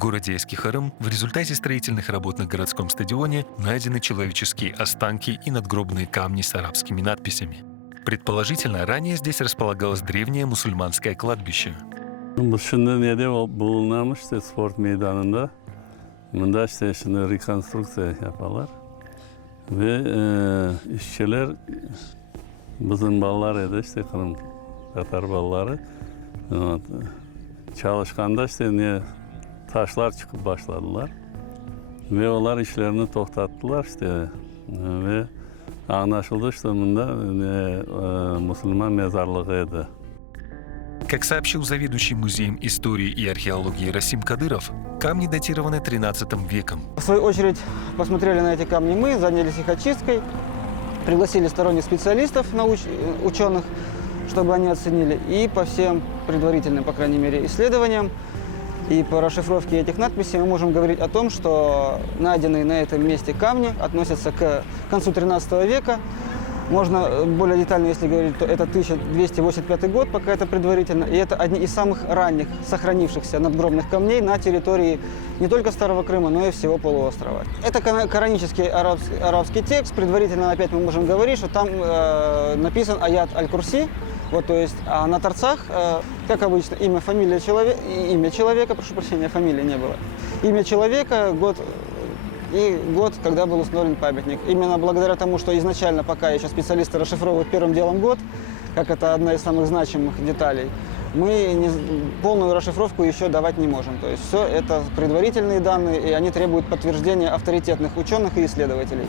городе Эскихарым в результате строительных работ на городском стадионе найдены человеческие останки и надгробные камни с арабскими надписями. Предположительно, ранее здесь располагалось древнее мусульманское кладбище. Sport meydanında. Bunda işte şimdi rekonstruksiya yaparlar. Ve işçiler bizim ballar edi işte Kırım Tatar balları. Çalışkanda işte niye taşlar çıkıp başladılar. Ve onlar işlerini toxtattılar işte. Ve anlaşıldı işte bunda Müslüman mezarlığıydı. Как сообщил заведующий музеем истории и археологии Расим Кадыров, камни датированы XIII веком. В свою очередь посмотрели на эти камни мы, занялись их очисткой, пригласили сторонних специалистов, ученых, чтобы они оценили. И по всем предварительным, по крайней мере, исследованиям и по расшифровке этих надписей мы можем говорить о том, что найденные на этом месте камни относятся к концу XIII века. Можно более детально, если говорить, то это 1285 год, пока это предварительно. И это одни из самых ранних сохранившихся надгробных камней на территории не только Старого Крыма, но и всего полуострова. Это коранический арабский текст. Предварительно опять мы можем говорить, что там написан аят Аль-Курси. Вот, то есть, а на торцах, как обычно, имя человека, прошу прощения, фамилии не было. Имя человека, год и год, когда был установлен памятник. Именно благодаря тому, что изначально, пока еще специалисты расшифровывают первым делом год, как это одна из самых значимых деталей, мы полную расшифровку еще давать не можем. То есть все это предварительные данные, и они требуют подтверждения авторитетных ученых и исследователей.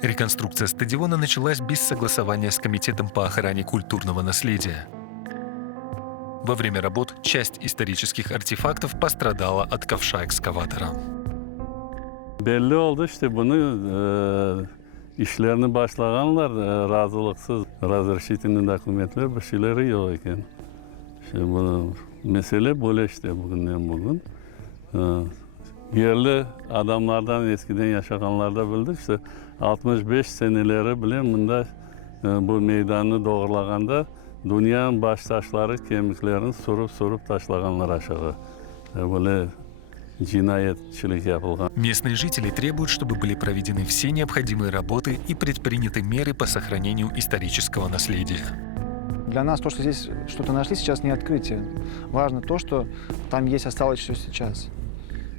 Реконструкция стадиона началась без согласования с Комитетом по охране культурного наследия. Во время работ часть исторических артефактов пострадала от ковша экскаватора. Belli oldu işte bunu işlerini başlayanlar razılıksız, razрешительный dokumentler bir şeyleri yok iken. İşte bu mesele böyle işte bugün. Yerli adamlardan eskiden yaşayanlarda bildik işte 65 seneleri bile bunda bu meydanı doğrulaganda dünyanın baş taşları kemiklerini sorup taşlaganlar aşağı. Böyle Местные жители требуют, чтобы были проведены все необходимые работы и предприняты меры по сохранению исторического наследия. Для нас то, что здесь что-то нашли, сейчас не открытие. Важно то, что там есть, осталось все сейчас.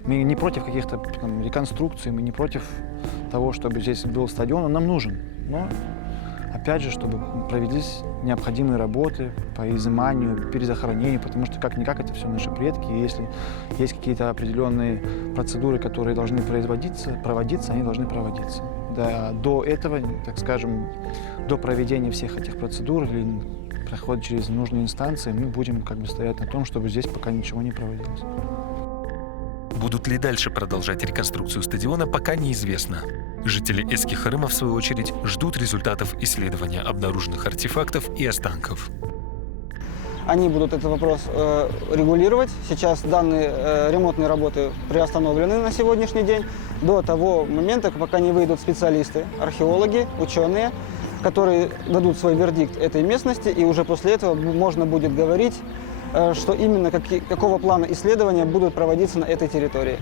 Мы не против каких-то реконструкций, мы не против того, чтобы здесь был стадион, он нам нужен. Но, опять же, чтобы провелись необходимые работы по изыманию, перезахоронению, потому что как-никак это все наши предки. И если есть какие-то определенные процедуры, которые должны проводиться, они должны проводиться. Да, до этого, так скажем, до проведения всех этих процедур или прохода через нужные инстанции, мы будем стоять на том, чтобы здесь пока ничего не проводилось. Будут ли дальше продолжать реконструкцию стадиона, пока неизвестно. Жители Эскихарыма, в свою очередь, ждут результатов исследования обнаруженных артефактов и останков. Они будут этот вопрос регулировать. Сейчас данные ремонтные работы приостановлены на сегодняшний день до того момента, пока не выйдут специалисты, археологи, ученые, которые дадут свой вердикт этой местности, и уже после этого можно будет говорить, что именно какого плана исследования будут проводиться на этой территории.